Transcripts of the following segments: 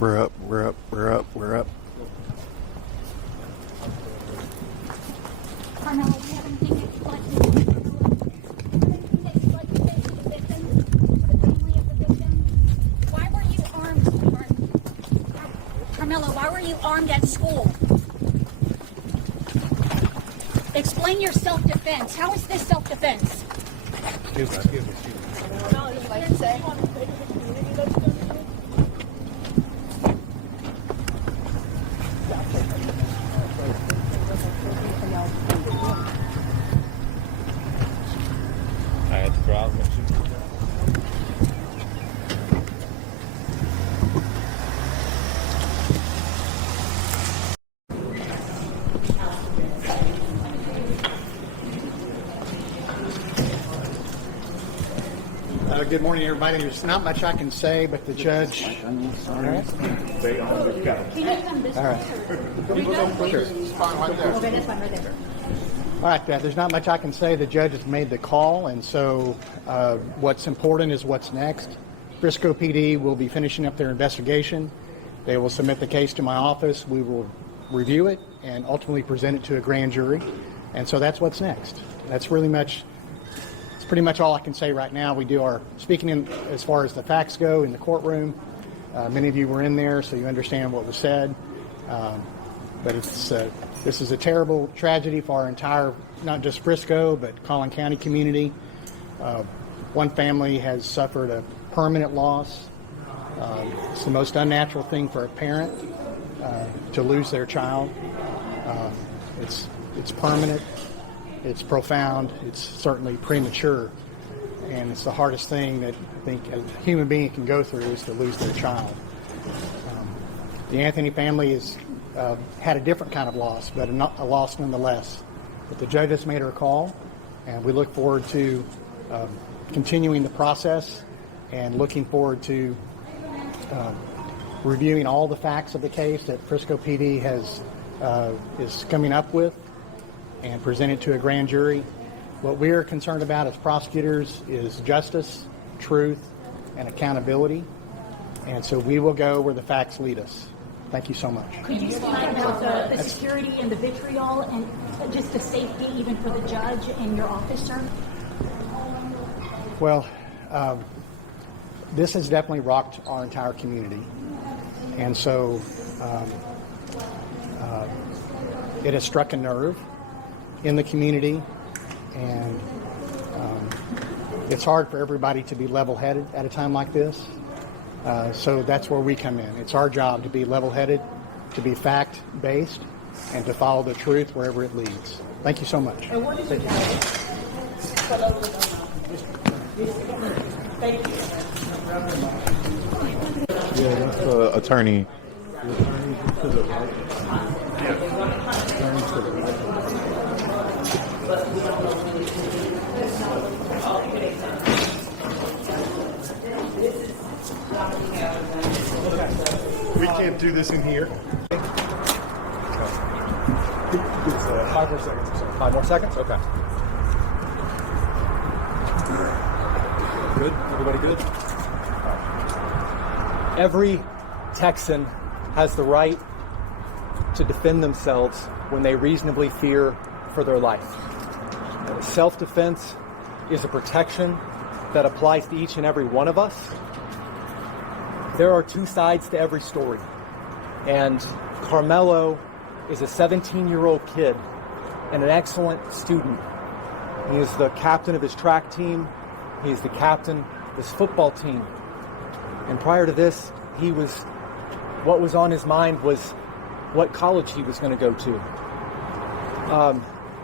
We're up, we're up, we're up, we're up. Carmelo, do you have anything that you'd like to say? Anything that you'd like to say to the victim, to the family of the victim? Why were you armed, Carmelo, why were you armed at school? Explain your self-defense. How is this self-defense? Carmelo, you'd like to say? Good morning, everybody. There's not much I can say, but the judge. Can you come this way? All right. Sure. Okay, that's fine, right there. All right, there's not much I can say. The judge has made the call, and so what's important is what's next. Frisco PD will be finishing up their investigation. They will submit the case to my office. We will review it and ultimately present it to a grand jury. And so that's what's next. That's pretty much all I can say right now. We do our speaking in as far as the facts go in the courtroom. Many of you were in there, so you understand what was said. But this is a terrible tragedy for our entire, not just Frisco, but Collin County community. One family has suffered a permanent loss. It's the most unnatural thing for a parent to lose their child. It's permanent. It's profound. It's certainly premature. And it's the hardest thing that I think a human being can go through is to lose their child. The Anthony family has had a different kind of loss, but a loss nonetheless. But the judge has made her call, and we look forward to continuing the process and looking forward to reviewing all the facts of the case that Frisco PD is coming up with and present it to a grand jury. What we are concerned about as prosecutors is justice, truth, and accountability. And so we will go where the facts lead us. Thank you so much. Could you speak about the security and the vitriol and just the safety even for the judge and your officer? Well, this has definitely rocked our entire community. And so it has struck a nerve in the community, and it's hard for everybody to be level-headed at a time like this. So that's where we come in. It's our job to be level-headed, to be fact-based, and to follow the truth wherever it leads. Thank you so much. And what is your job? Thank you. Yeah, that's the attorney. We can't do this in here. 5 more seconds or so. 5 more seconds? Okay. Good? Everybody good? Every Texan has the right to defend themselves when they reasonably fear for their life. Self-defense is a protection that applies to each and every one of us. There are two sides to every story. And Carmelo is a 17-year-old kid and an excellent student. He is the captain of his track team. He is the captain of his football team. And prior to this, what was on his mind was what college he was going to go to.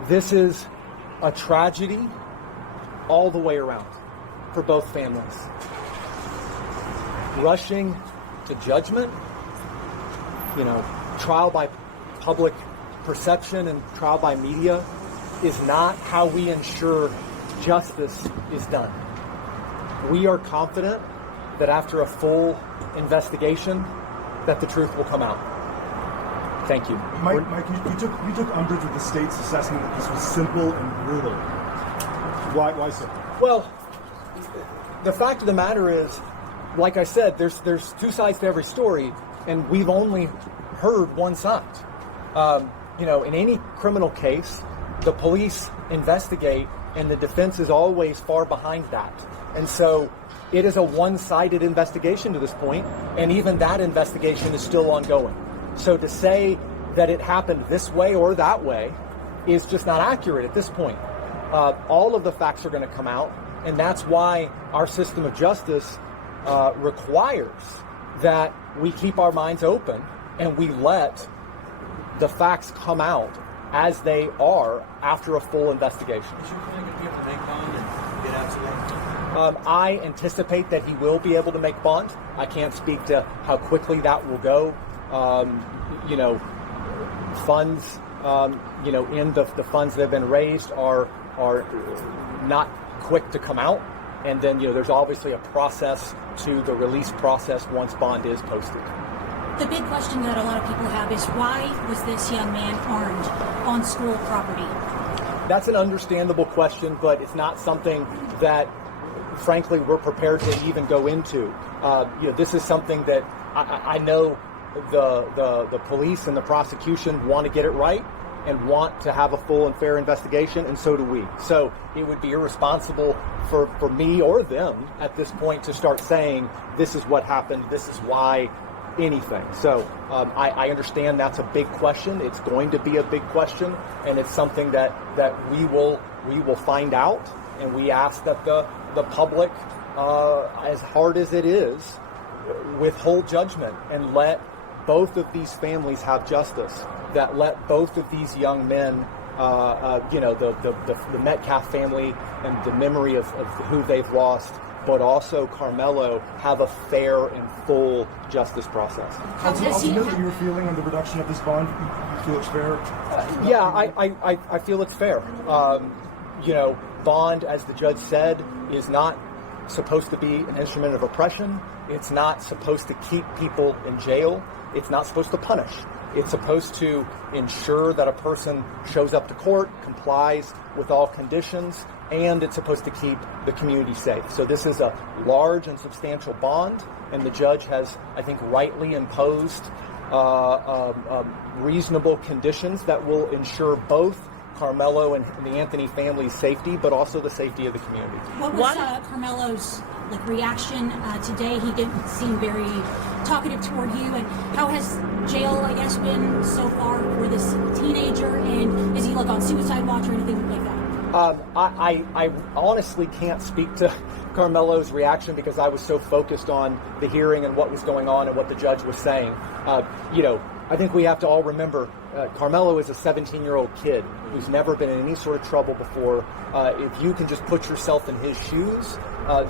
This is a tragedy all the way around for both families. Rushing to judgment, trial by public perception and trial by media is not how we ensure justice is done. We are confident that after a full investigation, that the truth will come out. Thank you. Mike, you took umbrage with the state's assessment that this was simple and brutal. Why so? Well, the fact of the matter is, like I said, there's two sides to every story, and we've only heard one side. In any criminal case, the police investigate, and the defense is always far behind that. And so it is a one-sided investigation to this point, and even that investigation is still ongoing. So to say that it happened this way or that way is just not accurate at this point. All of the facts are going to come out, and that's why our system of justice requires that we keep our minds open and we let the facts come out as they are after a full investigation. Is your client going to be able to make bond and get out today? I anticipate that he will be able to make bond. I can't speak to how quickly that will go. Funds, in the funds that have been raised are not quick to come out. And then, there's obviously a process to the release process once bond is posted. The big question that a lot of people have is, why was this young man armed on school property? That's an understandable question, but it's not something that, frankly, we're prepared to even go into. This is something that I know the police and the prosecution want to get it right and want to have a full and fair investigation, and so do we. So it would be irresponsible for me or them at this point to start saying, this is what happened, this is why, anything. So I understand that's a big question. It's going to be a big question, and it's something that we will find out, and we ask that the public, as hard as it is, withhold judgment and let both of these families have justice, that let both of these young men, the Metcalf family and the memory of who they've lost, but also Carmelo, have a fair and full justice process. Do you know that you're feeling on the reduction of this bond? You feel it's fair? Yeah, I feel it's fair. Bond, as the judge said, is not supposed to be an instrument of oppression. It's not supposed to keep people in jail. It's not supposed to punish. It's supposed to ensure that a person shows up to court, complies with all conditions, and it's supposed to keep the community safe. So this is a large and substantial bond, and the judge has, I think, rightly imposed reasonable conditions that will ensure both Carmelo and the Anthony family's safety, but also the safety of the community. What was Carmelo's reaction today? He didn't seem very talkative toward you. And how has jail, I guess, been so far for this teenager? And is he on suicide watch or anything like that? I honestly can't speak to Carmelo's reaction because I was so focused on the hearing and what was going on and what the judge was saying. I think we have to all remember Carmelo is a 17-year-old kid who's never been in any sort of trouble before. If you can just put yourself in his shoes,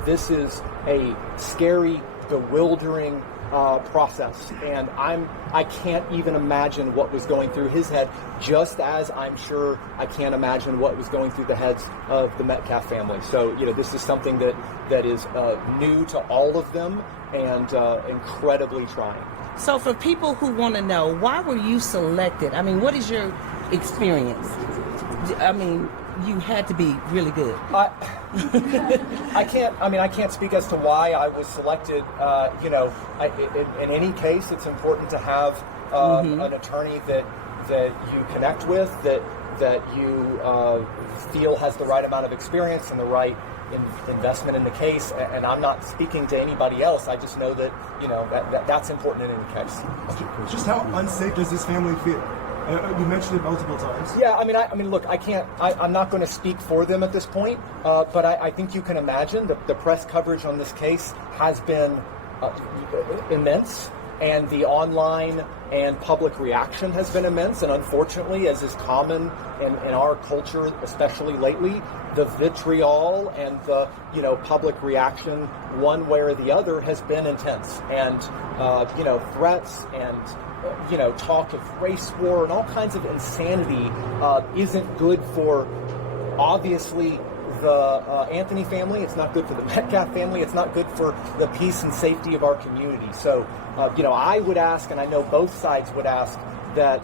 this is a scary, bewildering process, and I can't even imagine what was going through his head, just as I'm sure I can't imagine what was going through the heads of the Metcalf family. So this is something that is new to all of them and incredibly trying. So for people who want to know, why were you selected? I mean, what is your experience? I mean, you had to be really good. I can't speak as to why I was selected. In any case, it's important to have an attorney that you connect with, that you feel has the right amount of experience and the right investment in the case. And I'm not speaking to anybody else. I just know that that's important in any case. Just how unsafe does this family feel? You mentioned it multiple times. Yeah, I mean, look, I'm not going to speak for them at this point, but I think you can imagine the press coverage on this case has been immense, and the online and public reaction has been immense, and unfortunately, as is common in our culture, especially lately, the vitriol and the public reaction one way or the other has been intense, and threats and talk of race war and all kinds of insanity isn't good for, obviously, the Anthony family. It's not good for the Metcalf family. It's not good for the peace and safety of our community. So, I would ask, and I know both sides would ask, that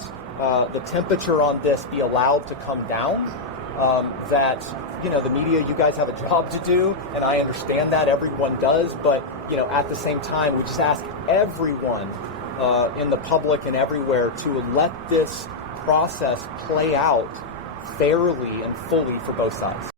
the temperature on this be allowed to come down that, the media, you guys have a job to do, and I understand that everyone does, but, at the same time, we just ask everyone in the public and everywhere to let this process play out fairly and fully for both sides.